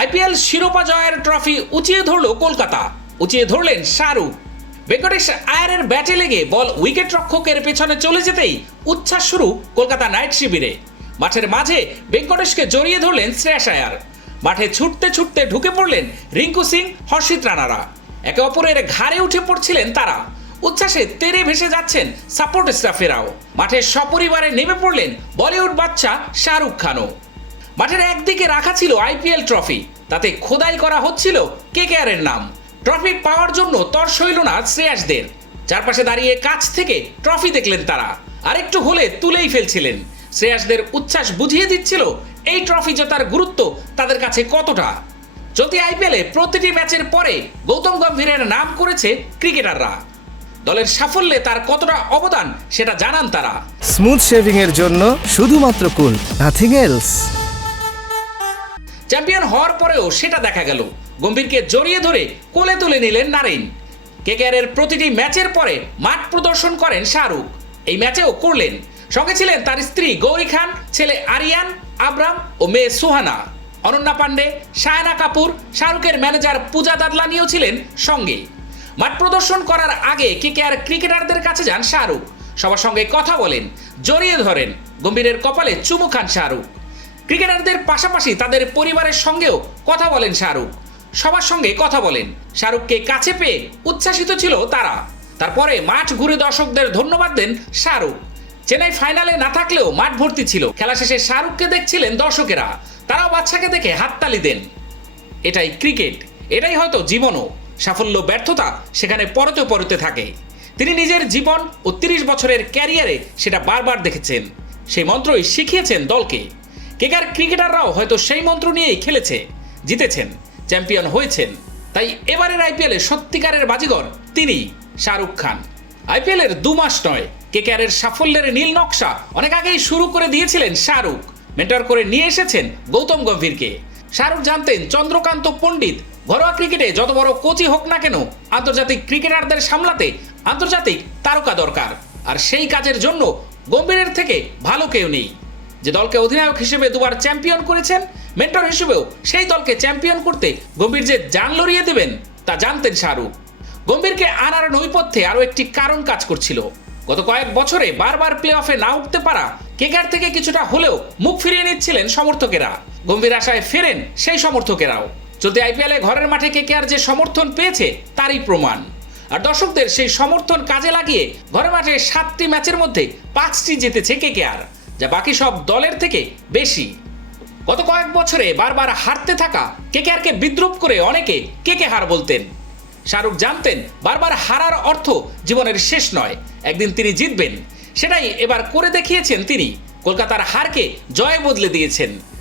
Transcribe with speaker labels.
Speaker 1: IPL শিরোপা জয়ের trophy উঁচিয়ে ধরল কলকাতা। উঁচিয়ে ধরলেন শাহরুখ। ভেঙ্কটেশ আয়ারের ব্যাটে লেগে বল উইকেট রক্ষকের পেছনে চলে যেতেই উচ্ছ্বাস শুরু কলকাতা নাইট শিবিরে। মাঠের মাঝে ভেঙ্কটেশকে জড়িয়ে ধরলেন শ্রেয়াস আয়ার। মাঠে ছুটতে ছুটতে ঢুকে পড়লেন রিঙ্কু সিং, হর্ষিত রানারা। একে অপরের ঘাড়ে উঠে পড়ছিলেন তারা। উচ্ছ্বাসে তেরে ভেসে যাচ্ছেন সাপোর্ট স্টাফেরাও। মাঠে সপরিবারে নেমে পড়লেন বলিউড বাচ্চা শাহরুখ খানও। মাঠের একদিকে রাখা ছিল আইপিএল ট্রফি। তাতে খোদাই করা হচ্ছিল কে এর নাম। ট্রফি পাওয়ার জন্য তর সইল না শ্রেয়াসদের। চারপাশে দাঁড়িয়ে কাছ থেকে ট্রফি দেখলেন তারা। আরেকটু হলে তুলেই ফেলছিলেন। শ্রেয়াসদের উচ্ছ্বাস বুঝিয়ে দিচ্ছিল এই ট্রফি জেতার গুরুত্ব তাদের কাছে কতটা। চলতি আইপিএলে প্রতিটি ম্যাচের পরে গৌতম গম্ভীরের নাম করেছে ক্রিকেটাররা। দলের সাফল্যে তার কতটা অবদান সেটা জানান তারা।
Speaker 2: স্মুথ শেভিং এর জন্য শুধুমাত্র কুল নাথিং এলস
Speaker 1: চ্যাম্পিয়ন হওয়ার পরেও সেটা দেখা গেল। গম্ভীরকে জড়িয়ে ধরে কোলে তুলে নিলেন নারিন। কেকেআরের প্রতিটি ম্যাচের পরে মাঠ প্রদর্শন করেন শাহরুখ। এই ম্যাচেও করলেন। সঙ্গে ছিলেন তার স্ত্রী গৌরী খান, ছেলে আরিয়ান, আবরাম ও মেয়ে সুহানা। অনন্যা পান্ডে সায়না কাপুর, শাহরুখের ম্যানেজার পূজা দাদলানিও ছিলেন সঙ্গে। মাঠ প্রদর্শন করার আগে কেকেআর ক্রিকেটারদের কাছে যান শাহরুখ। সবার সঙ্গে কথা বলেন, জড়িয়ে ধরেন। গম্ভীরের কপালে চুমু খান শাহরুখ। ক্রিকেটারদের পাশাপাশি তাদের পরিবারের সঙ্গেও কথা বলেন শাহরুখ। সবার সঙ্গে কথা বলেন। শাহরুখকে কাছে পেয়ে উচ্ছ্বাসিত ছিল তারা। তারপরে মাঠ ঘুরে দর্শকদের ধন্যবাদ দেন শাহরুখ। চেন্নাই ফাইনালে না থাকলেও মাঠ ভর্তি ছিল। খেলা শেষে শাহরুখকে দেখছিলেন দর্শকেরা। তারাও বাচ্চাকে দেখে হাততালি দেন। এটাই ক্রিকেট। এটাই হয়তো জীবনও। সাফল্য, ব্যর্থতা সেখানে পরতে পরতে থাকে। তিনি নিজের জীবন ও তিরিশ বছরের ক্যারিয়ারে সেটা বারবার দেখেছেন। সেই মন্ত্রই শিখিয়েছেন দলকে। কেকার ক্রিকেটাররাও হয়তো সেই মন্ত্র নিয়েই খেলেছে, জিতেছেন, চ্যাম্পিয়ন হয়েছেন। তাই এবারের আইপিএলে সত্যিকারের বাজিগর তিনি শাহরুখ খান। আইপিএলের দু মাস নয়, কেকেআরের সাফল্যের নীল নকশা অনেক আগেই শুরু করে দিয়েছিলেন শাহরুখ। মেন্টর করে নিয়ে এসেছেন গৌতম গম্ভীরকে। শাহরুখ জানতেন, চন্দ্রকান্ত পণ্ডিত ঘরোয়া ক্রিকেটে যত বড় কোচই হোক না কেন, আন্তর্জাতিক ক্রিকেটারদের সামলাতে আন্তর্জাতিক তারকা দরকার। আর সেই কাজের জন্য গম্ভীরের থেকে ভালো কেউ নেই। যে দলকে অধিনায়ক হিসেবে দুবার চ্যাম্পিয়ন করেছেন, মেন্টর হিসেবেও সেই দলকে চ্যাম্পিয়ন করতে গম্ভীর যে জান লড়িয়ে দেবেন, তা জানতেন শাহরুখ। গম্ভীরকে আনার নৈপথ্যে আরও একটি কারণ কাজ করছিল। গত কয়েক বছরে বারবার প্লে অফে না উঠতে পারা কেকার থেকে কিছুটা হলেও মুখ ফিরিয়ে নিচ্ছিলেন সমর্থকেরা। গম্ভীর আশায় ফেরেন সেই সমর্থকেরাও। চলতি আইপিএলে ঘরের মাঠে কেকেআর যে সমর্থন পেয়েছে, তারই প্রমাণ। আর দর্শকদের সেই সমর্থন কাজে লাগিয়ে ঘরের মাঠে সাতটি ম্যাচের মধ্যে পাঁচটি জিতেছে কেকেআর। যা বাকি সব দলের থেকে বেশি। গত কয়েক বছরে বারবার হারতে থাকা কেকেআরকে বিদ্রুপ করে অনেকে কেকে হার বলতেন। শাহরুখ জানতেন, বারবার হারার অর্থ জীবনের শেষ নয়, একদিন তিনি জিতবেন। সেটাই এবার করে দেখিয়েছেন তিনি। কলকাতার হারকে জয় বদলে দিয়েছেন।